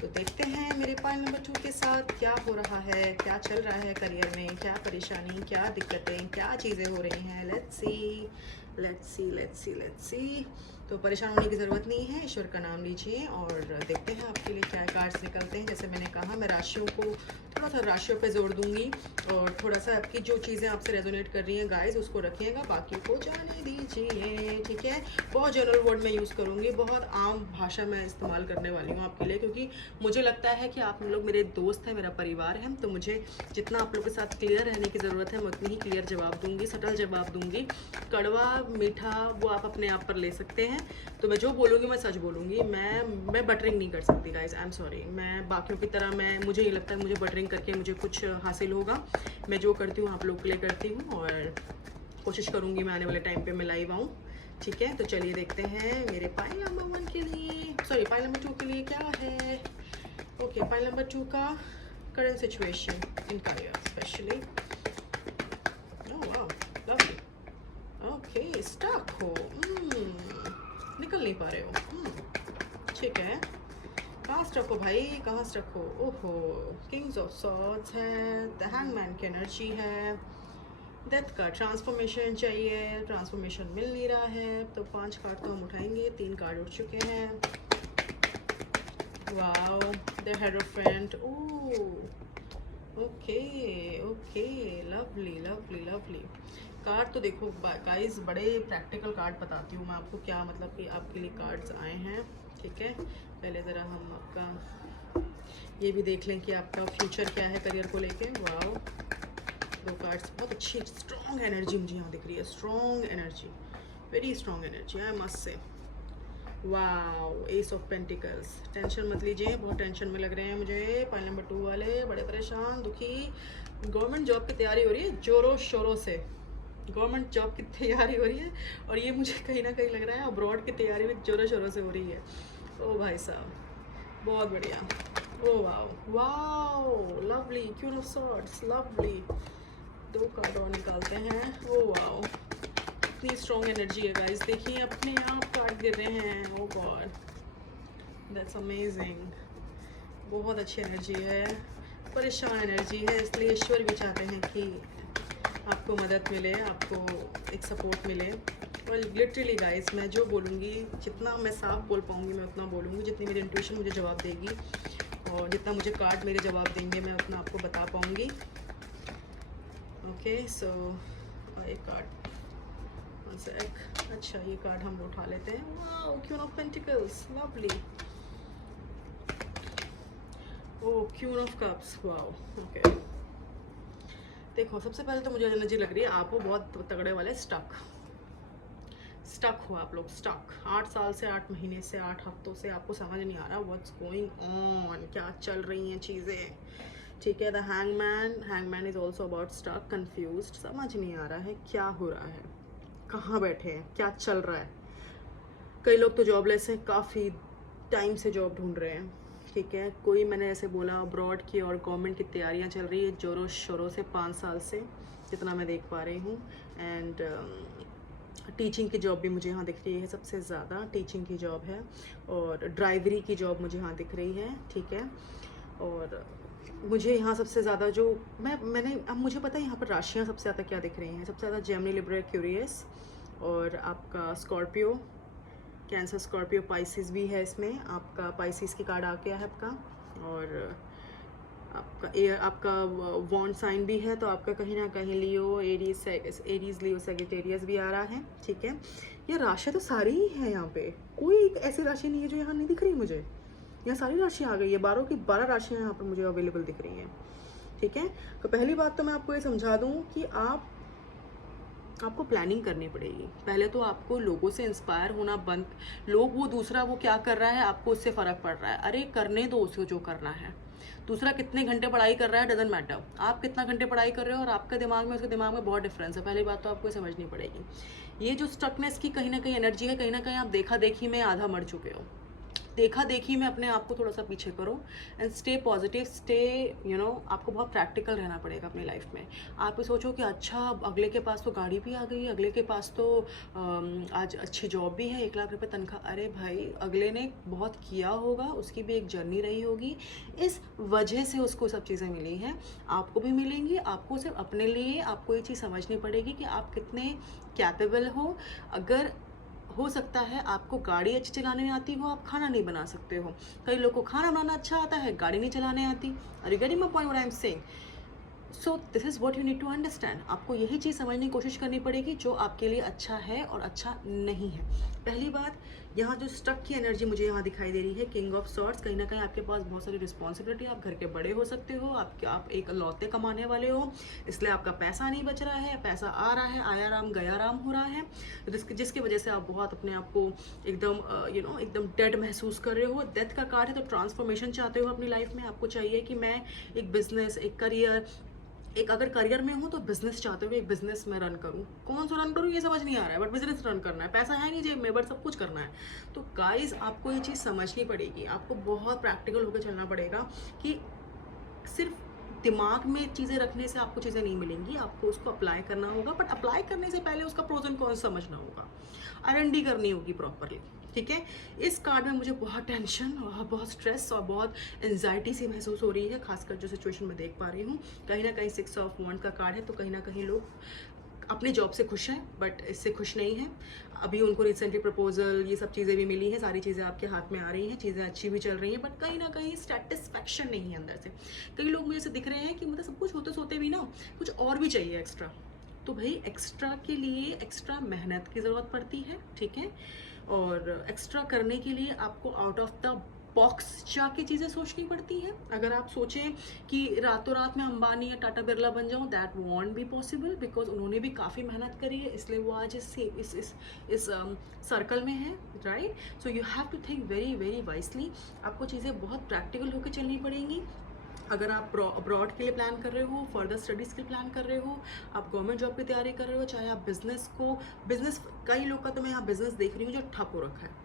तो देखते हैं मेरे पाइल नंबर 2 के साथ क्या हो रहा है, क्या चल रहा है करियर में, क्या परेशानी, क्या दिक्कतें, क्या चीज़ें हो रही हैं। Let's see, let's see, let's see, let's see. तो परेशान होने की ज़रूरत नहीं है, ईश्वर का नाम लीजिए और देखते हैं आपके लिए क्या कार्ड्स निकलते हैं। जैसे मैंने कहा, मैं राशियों को थोड़ा सा राशियों पे जोड़ दूंगी और थोड़ा सा आपकी जो चीज़ें आपसे रेजोनेट कर रही हैं गाइस उसको रखिएगा, बाकी को जाने दीजिए, ठीक है। बहुत जनरल वर्ड में यूज़ करूँगी, बहुत आम भाषा में इस्तेमाल करने वाली हूँ आपके लिए, क्योंकि मुझे लगता है कि आप लोग मेरे दोस्त हैं, मेरा परिवार है, तो मुझे जितना आप लोग के साथ क्लियर रहने की ज़रूरत है मैं उतनी ही क्लियर जवाब दूंगी, सटल जवाब दूंगी। कड़वा मीठा वो आप अपने आप पर ले सकते हैं। तो मैं जो बोलूँगी मैं सच बोलूँगी, मैं बटरिंग नहीं कर सकती गाइज, आई एम सॉरी। मैं बाकियों की तरह मुझे ये लगता है मुझे बटरिंग करके मुझे कुछ हासिल होगा। मैं जो करती हूँ आप लोग के लिए करती हूँ और कोशिश करूँगी मैं आने वाले टाइम पे मैं लाइव आऊँ, ठीक है। तो चलिए देखते हैं मेरे पाइल नंबर 1 के लिए, सॉरी पाइल नंबर 2 के लिए क्या है। ओके, पाइल नंबर 2 का current situation in career specially. Oh wow, lovely. Okay, stuck हो, निकल नहीं पा रहे हो, ठीक है। कहाँ स्टक हो भाई, कहाँ स्टक हो। ओहो, किंग्स ऑफ सॉर्ड्स है, द हैंगमैन की एनर्जी है, डेथ का ट्रांसफॉर्मेशन चाहिए, ट्रांसफॉर्मेशन मिल नहीं रहा है। तो 5 कार्ड तो हम उठाएंगे, 3 कार्ड उठ चुके हैं। Wow, the hierophant, okay okay, lovely lovely lovely. Card तो देखो गाइस, बड़े प्रैक्टिकल कार्ड बताती हूँ मैं आपको क्या मतलब कि आपके लिए कार्ड्स आए हैं, ठीक है। पहले ज़रा हम आपका ये भी देख लें कि आपका फ्यूचर क्या है करियर को लेके। वाओ, 2 कार्ड्स, बहुत अच्छी स्ट्रॉन्ग एनर्जी मुझे यहाँ दिख रही है, strong energy, very strong energy, I must say. Wow, S of pentacles. Tension मत लीजिए, बहुत टेंशन में लग रहे हैं मुझे पाइल नंबर 2 वाले, बड़े परेशान, दुखी। गवर्नमेंट जॉब की तैयारी हो रही है जोरों शोरों से, गवर्नमेंट जॉब की तैयारी हो रही है और ये मुझे कहीं ना कहीं लग रहा है अब्रॉड की तैयारी भी जोरों शोरों से हो रही है। ओ भाई साहब, बहुत बढ़िया। Oh wow wow, lovely, queen of swords, lovely. 2 card और निकालते हैं। ओ वाओ, इतनी स्ट्रॉन्ग एनर्जी है गाइस, देखिए अपने आप कार्ड गिर रहे हैं। ओ गॉड, दैट्स अमेजिंग, बहुत अच्छी एनर्जी है, परेशान एनर्जी है, इसलिए ईश्वर भी चाहते हैं कि आपको मदद मिले, आपको एक सपोर्ट मिले। और लिटरली गाइस, मैं जो बोलूँगी, जितना मैं साफ बोल पाऊँगी मैं उतना बोलूँगी, जितनी मेरी इंट्यूशन मुझे जवाब देगी और जितना मुझे कार्ड मेरे जवाब देंगे मैं उतना आपको बता पाऊँगी। ओके, सो एक कार्ड, वन सेक, अच्छा ये कार्ड हम उठा लेते हैं। Wow, queen of pentacles, lovely. Oh, queen of cups, wow, okay. देखो, सबसे पहले तो मुझे एनर्जी लग रही है आप वो बहुत तगड़े वाले स्टक हो आप लोग, स्टक 8 साल से, 8 महीने से, 8 हफ्तों से आपको समझ नहीं आ रहा व्हाट्स गोइंग ऑन, क्या चल रही हैं चीज़ें, ठीक है। The hangman is also about stuck, confused, समझ नहीं आ रहा है क्या हो रहा है, कहाँ बैठे हैं, क्या चल रहा है। कई लोग तो जॉबलेस हैं, काफ़ी टाइम से जॉब ढूंढ रहे हैं, ठीक है। कोई मैंने ऐसे बोला अब्रॉड की और गवर्नमेंट की तैयारियां चल रही है जोरों शोरों से 5 साल से, जितना मैं देख पा रही हूँ। एंड टीचिंग की जॉब भी मुझे यहाँ दिख रही है, सबसे ज़्यादा टीचिंग की जॉब है और ड्राइवरी की जॉब मुझे यहाँ दिख रही है, ठीक है। और मुझे यहाँ सबसे ज़्यादा जो मैंने अब मुझे पता है यहाँ पर राशियाँ सबसे ज़्यादा क्या दिख रही हैं, सबसे ज़्यादा जेमिनी, लिब्रा, एक्वेरियस और आपका स्कॉर्पियो, कैंसर, स्कॉर्पियो, पाइसिस भी है इसमें, आपका पाइसिस की कार्ड आ गया है आपका, और आपका वॉन्ड साइन भी है, तो आपका कहीं ना कहीं लियो, एरीज लियो, सेजिटेरियस भी आ रहा है, ठीक है। ये राशि तो सारी ही है यहाँ पे, कोई एक ऐसी राशि नहीं है जो यहाँ नहीं दिख रही मुझे, यहाँ सारी राशियाँ आ गई है, 12 की 12 राशियाँ यहाँ पर मुझे अवेलेबल दिख रही हैं, ठीक है। तो पहली बात तो मैं आपको ये समझा दूँ कि आपको प्लानिंग करनी पड़ेगी। पहले तो आपको लोगों से इंस्पायर होना बंद, लोग वो दूसरा वो क्या कर रहा है आपको उससे फ़र्क पड़ रहा है, अरे करने दो उसको जो करना है। दूसरा कितने घंटे पढ़ाई कर रहा है डजंट मैटर, आप कितना घंटे पढ़ाई कर रहे हो और आपके दिमाग में उसके दिमाग में बहुत डिफरेंस है। पहली बात तो आपको समझनी पड़ेगी। ये जो स्टकनेस की कहीं ना कहीं एनर्जी है, कहीं ना कहीं आप देखा देखी में आधा मर चुके हो। देखा देखी में अपने आप को थोड़ा सा पीछे करो एंड स्टे पॉजिटिव, स्टे आपको बहुत प्रैक्टिकल रहना पड़ेगा अपनी लाइफ में। आप ये सोचो कि अच्छा अगले के पास तो गाड़ी भी आ गई, अगले के पास तो आज अच्छी जॉब भी है, 1 लाख रुपए तनख्वाह। अरे भाई, अगले ने बहुत किया होगा, उसकी भी एक जर्नी रही होगी, इस वजह से उसको सब चीज़ें मिली हैं, आपको भी मिलेंगी। आपको सिर्फ अपने लिए आपको ये चीज़ समझनी पड़ेगी कि आप कितने कैपेबल हो। अगर हो सकता है आपको गाड़ी अच्छी चलाने आती हो, आप खाना नहीं बना सकते हो। कई लोग को खाना बनाना अच्छा आता है, गाड़ी नहीं चलाने आती। Are you getting my point what I am saying? So this is what you need to understand. आपको यही चीज़ समझने की कोशिश करनी पड़ेगी जो आपके लिए अच्छा है और अच्छा नहीं है। पहली बात, यहाँ जो स्टक की एनर्जी मुझे यहाँ दिखाई दे रही है, किंग ऑफ सॉर्ड्स, कहीं ना कहीं आपके पास बहुत सारी रिस्पॉन्सिबिलिटी, आप घर के बड़े हो सकते हो, आप एक लौते कमाने वाले हो, इसलिए आपका पैसा नहीं बच रहा है, पैसा आ रहा है, आया राम गया राम हो रहा है, जिसकी वजह से आप बहुत अपने आप को एकदम एकदम डेड महसूस कर रहे हो। डेथ का कार्ड है, तो ट्रांसफॉर्मेशन चाहते हो अपनी लाइफ में। आपको चाहिए कि मैं एक बिजनेस, एक करियर, अगर करियर में हो तो बिजनेस चाहते हो, एक बिजनेस में रन करूँ, कौन सा रन करूँ ये समझ नहीं आ रहा है, बट बिजनेस रन करना है, पैसा है नहीं जेब में बट सब कुछ करना है। तो गाइस, आपको ये चीज़ समझनी पड़ेगी, आपको बहुत प्रैक्टिकल होकर चलना पड़ेगा कि सिर्फ दिमाग में चीज़ें रखने से आपको चीज़ें नहीं मिलेंगी, आपको उसको अप्लाई करना होगा। बट अप्लाई करने से पहले उसका प्रोज एंड कॉन्स समझना होगा, R&D करनी होगी प्रॉपरली, ठीक है। इस कार्ड में मुझे बहुत टेंशन और बहुत स्ट्रेस और बहुत एंजाइटी सी महसूस हो रही है, खासकर जो सिचुएशन मैं देख पा रही हूँ। कहीं ना कहीं 6 ऑफ वॉन्ड का कार्ड है, तो कहीं ना कहीं लोग अपनी जॉब से खुश हैं बट इससे खुश नहीं हैं। अभी उनको रिसेंटली प्रपोजल, ये सब चीज़ें भी मिली हैं, सारी चीज़ें आपके हाथ में आ रही हैं, चीज़ें अच्छी भी चल रही हैं, बट कहीं ना कहीं सेटिस्फैक्शन नहीं है अंदर से। कई लोग मुझे से दिख रहे हैं कि मतलब सब कुछ होते सोते भी ना कुछ और भी चाहिए एक्स्ट्रा। तो भाई, एक्स्ट्रा के लिए एक्स्ट्रा मेहनत की ज़रूरत पड़ती है, ठीक है। और एक्स्ट्रा करने के लिए आपको आउट ऑफ द बॉक्स जाके चीज़ें सोचनी पड़ती हैं। अगर आप सोचें कि रातों रात में अंबानी या टाटा बिरला बन जाऊं, that want be possible, because उन्होंने भी काफ़ी मेहनत करी है, इसलिए वो आज इस सर्कल में है, right. So you have to think very very wisely. आपको चीज़ें बहुत प्रैक्टिकल होकर चलनी पड़ेंगी। अगर आप अब्रॉड के लिए प्लान कर रहे हो, फर्दर स्टडीज़ के लिए प्लान कर रहे हो, आप गवर्नमेंट जॉब की तैयारी कर रहे हो, चाहे आप बिजनेस, कई लोग का तो मैं यहाँ बिजनेस देख रही हूँ जो ठप हो रखा है,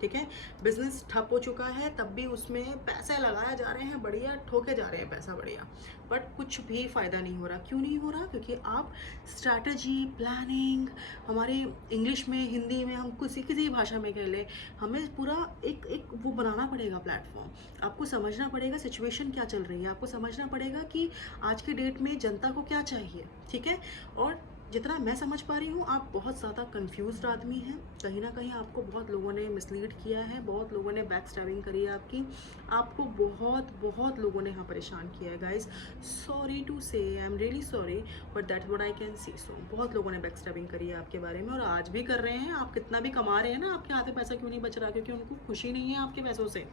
ठीक है। बिजनेस ठप हो चुका है, तब भी उसमें पैसे लगाए जा रहे हैं, बढ़िया ठोके जा रहे हैं पैसा, बढ़िया, बट कुछ भी फ़ायदा नहीं हो रहा। क्यों नहीं हो रहा? क्योंकि आप स्ट्रैटेजी, प्लानिंग, हमारे इंग्लिश में, हिंदी में, हम किसी किसी भाषा में कह ले, हमें पूरा एक वो बनाना पड़ेगा प्लेटफॉर्म। आपको समझना पड़ेगा सिचुएशन क्या चल रही है, आपको समझना पड़ेगा कि आज के डेट में जनता को क्या चाहिए, ठीक है। और जितना मैं समझ पा रही हूँ, आप बहुत ज़्यादा कंफ्यूज्ड आदमी हैं। कहीं ना कहीं आपको बहुत लोगों ने मिसलीड किया है, बहुत लोगों ने बैक स्टैबिंग करी है आपको बहुत लोगों ने यहाँ परेशान किया है guys. Sorry to say, I am really sorry, but that's what I can see. So बहुत लोगों ने बैक स्टैबिंग करी है आपके बारे में और आज भी कर रहे हैं। आप कितना भी कमा रहे हैं ना, आपके हाथ में पैसा क्यों नहीं बच रहा? क्योंकि उनको खुशी नहीं है आपके पैसों से।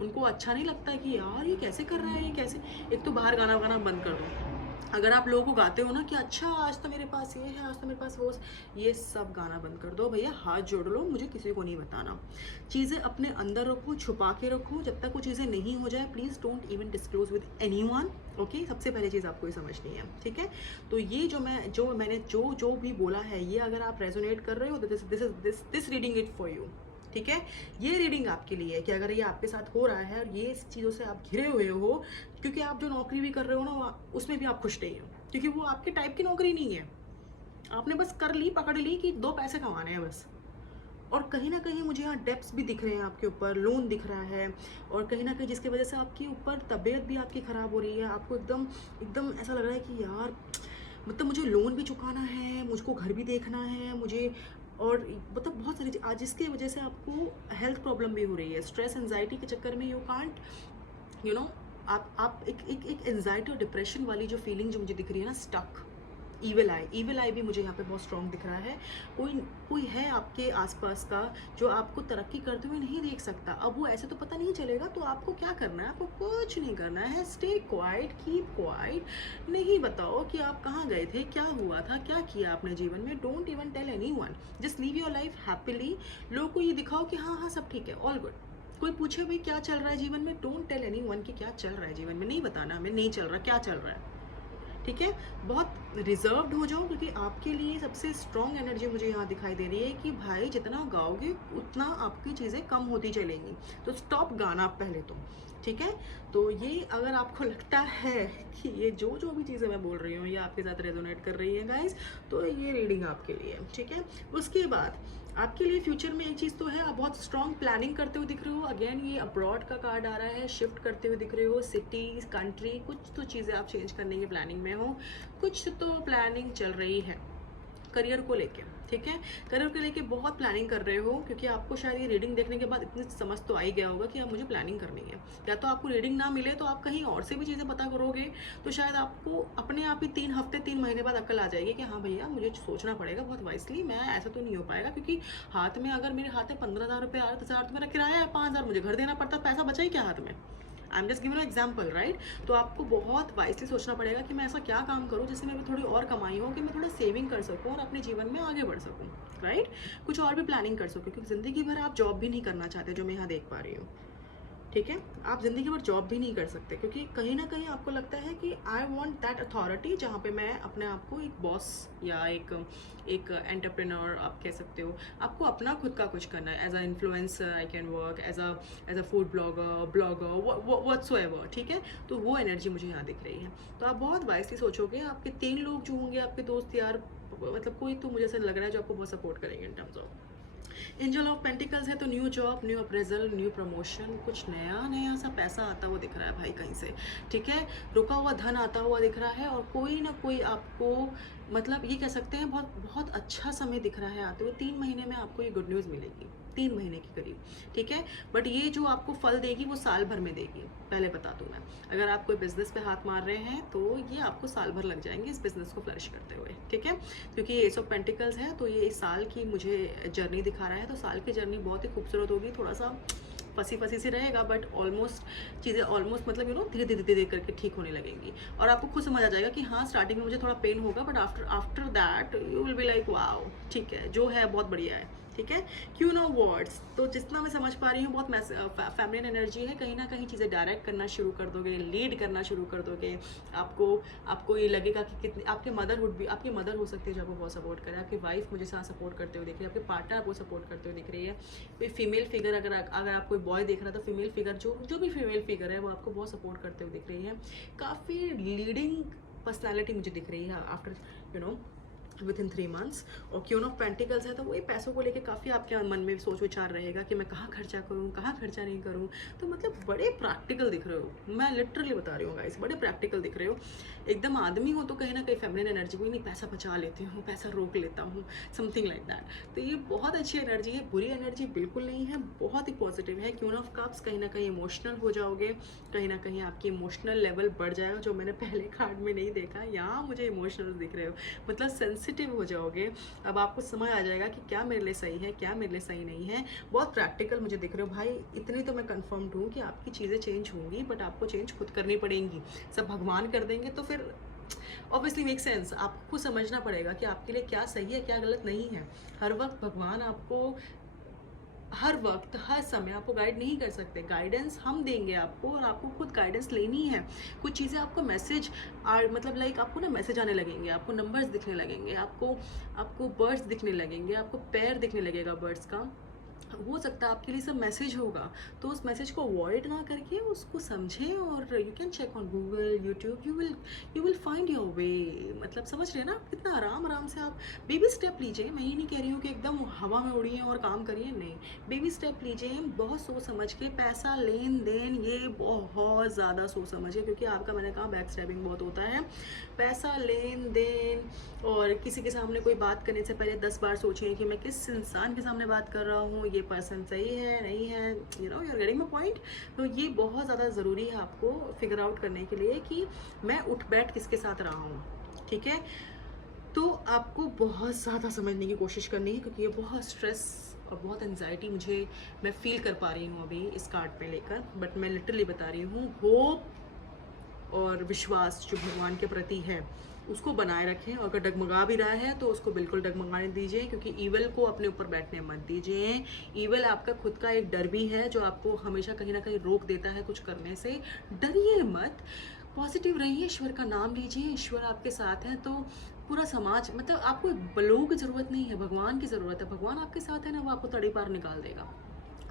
उनको अच्छा नहीं लगता कि यार ये कैसे कर रहा है, ये कैसे। एक तो बाहर गाना वाना बंद कर दो। अगर आप लोगों को गाते हो ना कि अच्छा आज तो मेरे पास ये है, आज तो मेरे पास वो, ये सब गाना बंद कर दो भैया, हाथ जोड़ लो, मुझे किसी को नहीं बताना। चीज़ें अपने अंदर रखो, छुपा के रखो, जब तक वो चीज़ें नहीं हो जाए please don't even disclose with anyone, okay. सबसे पहले चीज़ आपको ये समझनी है, ठीक है। तो ये मैंने जो भी बोला है, ये अगर आप रेजोनेट कर रहे हो तो this reading it for you, ठीक है। ये रीडिंग आपके लिए है कि अगर ये आपके साथ हो रहा है और ये चीज़ों से आप घिरे हुए हो, क्योंकि आप जो नौकरी भी कर रहे हो ना, उसमें भी आप खुश नहीं हो, क्योंकि वो आपके टाइप की नौकरी नहीं है। आपने बस कर ली, पकड़ ली कि 2 पैसे कमाने हैं बस। और कहीं ना कहीं मुझे यहाँ डेब्ट्स भी दिख रहे हैं आपके ऊपर, लोन दिख रहा है, और कहीं ना कहीं जिसकी वजह से आपके ऊपर तबीयत भी आपकी ख़राब हो रही है। आपको एकदम एकदम ऐसा लग रहा है कि यार मतलब मुझे लोन भी चुकाना है, मुझको घर भी देखना है, मुझे और मतलब बहुत सारी आज जिसकी वजह से आपको हेल्थ प्रॉब्लम भी हो रही है। स्ट्रेस एंजाइटी के चक्कर में यू कांट आप एक एंजाइटी और डिप्रेशन वाली जो फीलिंग जो मुझे दिख रही है ना, स्टक, ईविल आई भी मुझे यहाँ पे बहुत स्ट्रॉन्ग दिख रहा है। कोई कोई है आपके आसपास का जो आपको तरक्की करते हुए नहीं देख सकता। अब वो ऐसे तो पता नहीं चलेगा, तो आपको क्या करना है, आपको कुछ नहीं करना है, स्टे क्वाइट, कीप क्वाइट, नहीं बताओ कि आप कहाँ गए थे, क्या हुआ था, क्या किया आपने जीवन में। Don't even tell anyone, just live your life happily. लोगों को ये दिखाओ कि हाँ हाँ सब ठीक है, ऑल गुड। कोई पूछे भाई क्या चल रहा है जीवन में, डोंट टेल एनीवन कि क्या चल रहा है जीवन में, नहीं बताना हमें नहीं चल रहा, क्या चल रहा है, ठीक है। बहुत रिजर्व्ड हो जाओ, क्योंकि आपके लिए सबसे स्ट्रॉन्ग एनर्जी मुझे यहाँ दिखाई दे रही है कि भाई जितना गाओगे उतना आपकी चीज़ें कम होती चलेंगी, तो स्टॉप गाना पहले तो, ठीक है। तो ये अगर आपको लगता है कि ये जो जो भी चीज़ें मैं बोल रही हूँ ये आपके साथ रेजोनेट कर रही है गाइस, तो ये रीडिंग आपके लिए, ठीक है। उसके बाद आपके लिए फ्यूचर में एक चीज़ तो है, आप बहुत स्ट्रॉन्ग प्लानिंग करते हुए दिख रहे हो। अगेन ये अब्रॉड का कार्ड आ रहा है, शिफ्ट करते हुए दिख रहे हो, सिटी, कंट्री, कुछ तो चीज़ें आप चेंज करने की प्लानिंग में हो, कुछ तो प्लानिंग चल रही है करियर को लेके, ठीक है। करियर को लेके बहुत प्लानिंग कर रहे हो, क्योंकि आपको शायद ये रीडिंग देखने के बाद इतनी समझ तो आ ही गया होगा कि अब मुझे प्लानिंग करनी है। या तो आपको रीडिंग ना मिले तो आप कहीं और से भी चीज़ें पता करोगे, तो शायद आपको अपने आप ही 3 हफ्ते 3 महीने बाद अक्ल आ जाएगी कि हाँ भैया मुझे सोचना पड़ेगा बहुत वाइसली, मैं ऐसा तो नहीं हो पाएगा, क्योंकि हाथ में अगर मेरे हाथ में 15,000 रुपये, 8,000 तो मेरा किराया है, 5,000 मुझे घर देना पड़ता, पैसा बचा ही क्या हाथ में। I am just giving example, right. तो आपको बहुत वाइसली सोचना पड़ेगा कि मैं ऐसा क्या काम करूँ जिससे मेरी थोड़ी और कमाई हो, कि मैं थोड़ा सेविंग कर सकूँ और अपने जीवन में आगे बढ़ सकूँ, राइट। कुछ और भी प्लानिंग कर सकूँ, क्योंकि ज़िंदगी भर आप जॉब भी नहीं करना चाहते, जो मैं यहाँ देख पा रही हूँ, ठीक है। आप ज़िंदगी भर जॉब भी नहीं कर सकते, क्योंकि कहीं ना कहीं आपको लगता है कि आई वॉन्ट दैट अथॉरिटी, जहाँ पे मैं अपने आप को एक बॉस या एक एंटरप्रेन्योर आप कह सकते हो, आपको अपना खुद का कुछ करना है। As a influencer I can work, as a food blogger whatsoever, ठीक है। तो वो एनर्जी मुझे यहाँ दिख रही है। तो आप बहुत वाइसली सोचोगे, आपके 3 लोग जो होंगे, आपके दोस्त यार, मतलब कोई तो मुझे ऐसा लग रहा है जो आपको बहुत सपोर्ट करेंगे in terms of. Angel of pentacles है, तो new job, new appraisal, new promotion, कुछ नया नया सा पैसा आता हुआ दिख रहा है भाई कहीं से, ठीक है। रुका हुआ धन आता हुआ दिख रहा है, और कोई ना कोई आपको, मतलब ये कह सकते हैं बहुत बहुत अच्छा समय दिख रहा है आते हुए। 3 महीने में आपको ये गुड न्यूज़ मिलेगी, 3 महीने के करीब, ठीक है। बट ये जो आपको फल देगी वो साल भर में देगी, पहले बता दूं मैं। अगर आप कोई बिजनेस पे हाथ मार रहे हैं तो ये आपको साल भर लग जाएंगे इस बिजनेस को फ्लरिश करते हुए, ठीक है। क्योंकि ये एस ऑफ पेंटिकल्स है, तो ये साल की मुझे जर्नी दिखा रहा है, तो साल की जर्नी बहुत ही खूबसूरत होगी, थोड़ा सा फंसी फंसी सी रहेगा, बट ऑलमोस्ट चीज़ें ऑलमोस्ट मतलब धीरे धीरे धीरे करके ठीक होने लगेंगी, और आपको खुद समझ आ जाएगा कि हाँ स्टार्टिंग में मुझे थोड़ा पेन होगा, but after that you will be like wow, ठीक है, जो है बहुत बढ़िया है, ठीक है। क्यों नो वर्ड्स, तो जितना मैं समझ पा रही हूँ बहुत फैमिलियन एनर्जी है, कहीं ना कहीं चीज़ें डायरेक्ट करना शुरू कर दोगे, लीड करना शुरू कर दोगे। आपको ये लगेगा कि कितनी आपके आपकी मदर हो सकती है जो आपको बहुत सपोर्ट करे, आपकी वाइफ मुझे साथ सपोर्ट करते हुए दिख रही है, आपके पार्टनर आपको सपोर्ट करते हुए दिख रही है। कोई फीमेल फिगर, अगर आप कोई बॉय देख रहा है तो फीमेल फिगर, जो भी फीमेल फिगर है वो आपको बहुत सपोर्ट करते हुए दिख रही है। काफ़ी लीडिंग पर्सनैलिटी मुझे दिख रही है आफ्टर विद इन 3 मंथ्स। और क्यून ऑफ पेंटिकल्स है, तो वही पैसों को लेके काफ़ी आपके मन में सोच विचार रहेगा कि मैं कहाँ खर्चा करूँ, कहाँ खर्चा नहीं करूँ। तो मतलब बड़े प्रैक्टिकल दिख रहे हो, मैं लिटरली बता रही हूँ गाइस, बड़े प्रैक्टिकल दिख रहे हो। एकदम आदमी हो तो कहीं ना कहीं फेमिनिन एनर्जी, कोई नहीं पैसा बचा लेती हूँ, पैसा रोक लेता हूँ, समथिंग लाइक दैट। तो ये बहुत अच्छी एनर्जी है, बुरी एनर्जी बिल्कुल नहीं है, बहुत ही पॉजिटिव है। क्यून ऑफ कप्स, कहीं ना कहीं इमोशनल हो जाओगे, कहीं ना कहीं आपकी इमोशनल लेवल बढ़ जाएगा, जो मैंने पहले कार्ड में नहीं देखा, यहाँ मुझे इमोशनल दिख रहे हो, मतलब सेंसिटिव हो जाओगे। अब आपको समझ आ जाएगा कि क्या मेरे लिए सही है, क्या मेरे लिए सही नहीं है। बहुत प्रैक्टिकल मुझे दिख रहे हो भाई, इतनी तो मैं कंफर्म्ड हूँ कि आपकी चीज़ें चेंज होंगी, बट आपको चेंज खुद करनी पड़ेंगी। सब भगवान कर देंगे तो फिर ऑब्वियसली मेक सेंस, आपको समझना पड़ेगा कि आपके लिए क्या सही है, क्या गलत नहीं है। हर वक्त भगवान आपको हर वक्त हर समय आपको गाइड नहीं कर सकते, गाइडेंस हम देंगे आपको, और आपको खुद गाइडेंस लेनी है। कुछ चीज़ें आपको मैसेज मतलब लाइक आपको ना मैसेज आने लगेंगे, आपको नंबर्स दिखने लगेंगे, आपको बर्ड्स दिखने लगेंगे, आपको पैर दिखने लगेगा बर्ड्स का। हो सकता है आपके लिए सब मैसेज होगा, तो उस मैसेज को अवॉइड ना करके उसको समझें, और you can check on Google, YouTube, you will find your way. मतलब समझ रहे हैं ना, कितना आराम आराम से आप बेबी स्टेप लीजिए। मैं ये नहीं कह रही हूँ कि एकदम हवा में उड़िए और काम करिए, नहीं, बेबी स्टेप लीजिए, बहुत सोच समझ के। पैसा लेन देन ये बहुत ज़्यादा सोच समझिए, क्योंकि आपका, मैंने कहा, बैक स्टैबिंग बहुत होता है। पैसा लेन देन, और किसी के सामने कोई बात करने से पहले 10 बार सोचिए कि मैं किस इंसान के सामने बात कर रहा हूँ, ये पर्सन सही है नहीं है, you know, you are getting my point. तो ये बहुत ज़्यादा ज़रूरी है आपको फिगर आउट करने के लिए कि मैं उठ बैठ किसके साथ रहा हूँ, ठीक है। तो आपको बहुत ज़्यादा समझने की कोशिश करनी है, क्योंकि ये बहुत स्ट्रेस और बहुत एंजाइटी मैं फ़ील कर पा रही हूँ अभी इस कार्ड में लेकर। बट मैं लिटरली बता रही हूँ, होप और विश्वास जो भगवान के प्रति है उसको बनाए रखें। और अगर डगमगा भी रहा है तो उसको बिल्कुल डगमगाने दीजिए, क्योंकि ईवल को अपने ऊपर बैठने मत दीजिए। ईवल आपका खुद का एक डर भी है जो आपको हमेशा कहीं ना कहीं रोक देता है कुछ करने से। डरिए मत, पॉजिटिव रहिए, ईश्वर का नाम लीजिए, ईश्वर आपके साथ हैं। तो पूरा समाज, मतलब आपको लोगों की ज़रूरत नहीं है, भगवान की ज़रूरत है। भगवान आपके साथ है ना, वो आपको तड़ी पार निकाल देगा,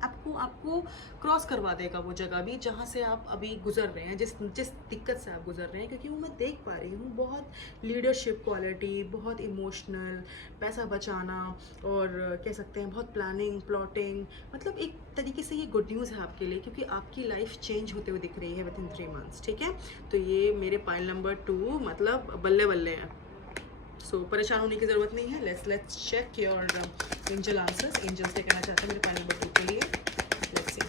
आपको आपको क्रॉस करवा देगा वो जगह भी जहाँ से आप अभी गुजर रहे हैं, जिस जिस दिक्कत से आप गुजर रहे हैं। क्योंकि वो मैं देख पा रही हूँ, बहुत लीडरशिप क्वालिटी, बहुत इमोशनल, पैसा बचाना, और कह सकते हैं बहुत प्लानिंग प्लॉटिंग। मतलब एक तरीके से ये गुड न्यूज़ है आपके लिए, क्योंकि आपकी लाइफ चेंज होते हुए दिख रही है विद इन 3 मंथ्स। ठीक है, तो ये मेरे पाइल नंबर 2 मतलब बल्ले बल्ले हैं। सो परेशान होने की ज़रूरत नहीं है। Let's check your angel answers. Angels क्या कहना चाहते हैं मेरे पाइल नंबर 2 के लिए। लेट्स सी,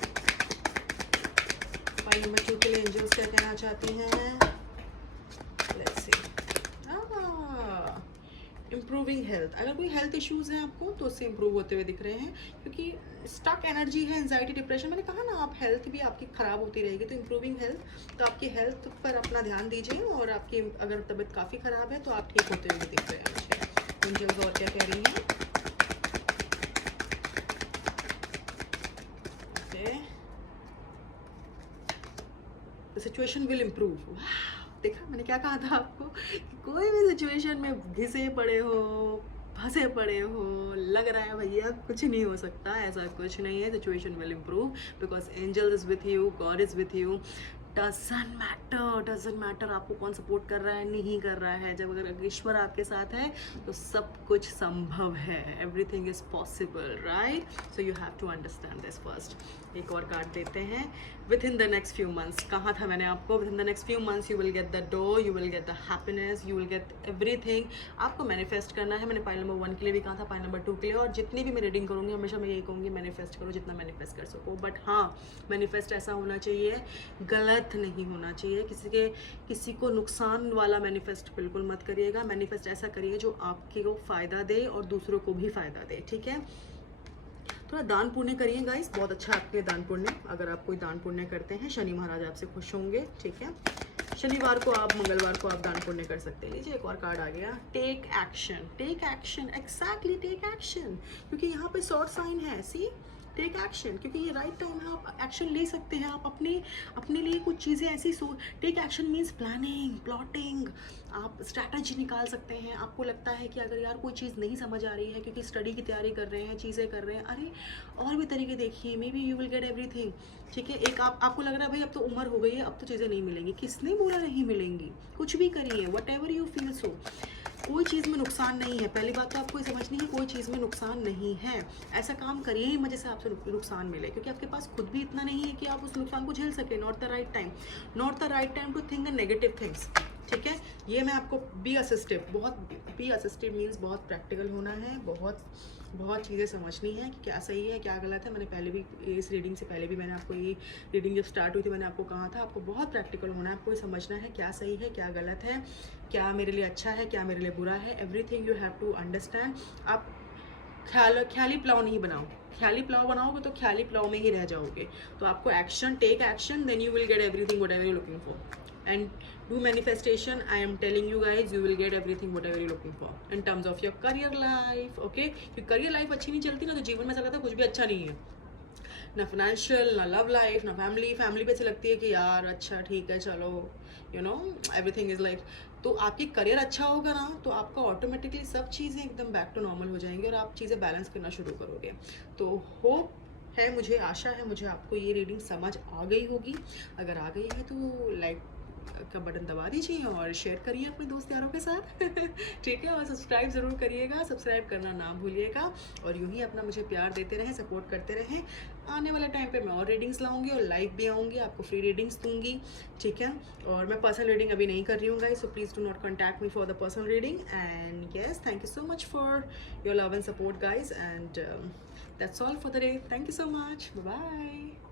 पाइल नंबर 2 के लिए एंजल्स क्या कहना चाहती हैं। Let's see, improving health. अगर कोई हेल्थ इश्यूज़ हैं आपको तो उससे इम्प्रूव होते हुए दिख रहे हैं, क्योंकि स्टक एनर्जी है, एंजाइटी, डिप्रेशन। मैंने कहा ना, आप हेल्थ भी आपकी ख़राब होती रहेगी। तो इम्प्रूविंग हेल्थ, तो आपकी हेल्थ पर अपना ध्यान दीजिए। और आपकी अगर तबीयत काफ़ी ख़राब है तो आप ठीक होते हुए दिख रहे हैं मुझे। एंजल्स और क्या कह रही हैं। Okay, the situation will improve. देखा, मैंने क्या कहा था आपको कि कोई भी सिचुएशन में घिसे पड़े हो, फंसे पड़े हो, लग रहा है भैया कुछ नहीं हो सकता, ऐसा कुछ नहीं है। Situation will improve because angel is with you, God is with you. Doesn't matter आपको कौन सपोर्ट कर रहा है नहीं कर रहा है। जब अगर ईश्वर आपके साथ है तो सब कुछ संभव है। Everything is possible, right? So you have to understand this first. एक और कार्ड देते हैं। Within the next few months, कहा था मैंने आपको, within the next few months you will get the door, you will get the happiness, you will get everything. आपको manifest करना है। मैंने पाइल नंबर 1 के लिए भी कहा था, पाइल नंबर 2 के लिए। और जितनी भी मैं रीडिंग करूँगी हमेशा मैं यही कहूँगी, मैनिफेस्ट करो जितना मैनिफेस्ट कर सको। बट हाँ, मैनिफेस्ट ऐसा होना चाहिए, गलत नहीं होना चाहिए। किसी को नुकसान वाला मैनिफेस्ट बिल्कुल मत करिएगा। मैनिफेस्ट ऐसा करिए जो आपके को फ़ायदा दे और दूसरों को भी फ़ायदा दे। ठीक है, थोड़ा दान पुण्य करिए गाइस, बहुत अच्छा है आपके लिए दान पुण्य। अगर आप कोई दान पुण्य करते हैं, शनि महाराज आपसे खुश होंगे। ठीक है, शनिवार को आप, मंगलवार को आप दान पुण्य कर सकते हैं। लीजिए, एक और कार्ड आ गया। Take action, take action, exactly take action. क्योंकि यहाँ पे शॉर्ट साइन है, सी, टेक एक्शन। क्योंकि ये राइट टाइम है, आप एक्शन ले सकते हैं। आप अपने लिए कुछ चीज़ें ऐसी take action means planning, plotting. आप स्ट्रैटेजी निकाल सकते हैं। आपको लगता है कि अगर यार कोई चीज़ नहीं समझ आ रही है, क्योंकि स्टडी की तैयारी कर रहे हैं, चीज़ें कर रहे हैं, अरे और भी तरीके देखिए, may be you will get everything. ठीक है, एक आपको लग रहा है भाई अब तो उम्र हो गई है, अब तो चीज़ें नहीं मिलेंगी। किसने बोला नहीं मिलेंगी? कुछ भी करिए, what ever you feel so. कोई चीज़ में नुकसान नहीं है। पहली बात तो आपको ये समझनी है, कोई चीज़ में नुकसान नहीं है। ऐसा काम करिए ही मत जैसे आपसे नुकसान मिले, क्योंकि आपके पास खुद भी इतना नहीं है कि आप उस नुकसान को झेल सकें। Not the right time, not the right time to think negative things. ठीक है, ये मैं आपको बी असिस्टिव, बहुत बी असिस्टिव मीन्स बहुत प्रैक्टिकल होना है, बहुत चीज़ें समझनी है कि क्या सही है क्या गलत है। मैंने पहले भी, इस रीडिंग से पहले भी मैंने आपको, ये रीडिंग जब स्टार्ट हुई थी मैंने आपको कहा था, आपको बहुत प्रैक्टिकल होना है। आपको ये समझना है क्या सही है क्या गलत है, क्या मेरे लिए अच्छा है क्या मेरे लिए बुरा है। Everything you have to understand. आप ख्याली पुलाव नहीं बनाओ। ख्याली पुलाव बनाओगे तो ख्याली पुलाव में ही रह जाओगे। तो आपको action, take action, then you will get everything whatever you looking for. and do manifestation. I am telling you guys, you will get everything whatever you're looking for in terms of your career life. Okay, क्योंकि career life अच्छी नहीं चलती ना तो जीवन में ऐसा लगता है कुछ भी अच्छा नहीं है, ना फाइनेंशियल, ना लव लाइफ, ना फैमिली पे ऐसे लगती है कि यार अच्छा ठीक है चलो, you know everything is like. तो आपकी करियर अच्छा होगा ना तो आपका ऑटोमेटिकली सब चीज़ें एकदम बैक टू नॉर्मल हो जाएंगी और आप चीज़ें बैलेंस करना शुरू करोगे। तो होप है, मुझे आशा है, मुझे आपको ये रीडिंग समझ आ गई होगी। अगर आ गई है तो लाइक का बटन दबा दीजिए और शेयर करिए अपने दोस्त यारों के साथ। ठीक है, और सब्सक्राइब ज़रूर करिएगा, सब्सक्राइब करना ना भूलिएगा। और यूँ ही अपना मुझे प्यार देते रहें, सपोर्ट करते रहें। आने वाले टाइम पे मैं और रीडिंग्स लाऊंगी और लाइव भी आऊँगी, आपको फ्री रीडिंग्स दूंगी। ठीक है, और मैं पर्सनल रीडिंग अभी नहीं कर रही हूँ guys, so please do not contact me for the personal reading. And yes, thank you so much for your love and support guys, and that's all for the day. Thank you so much, bye bye.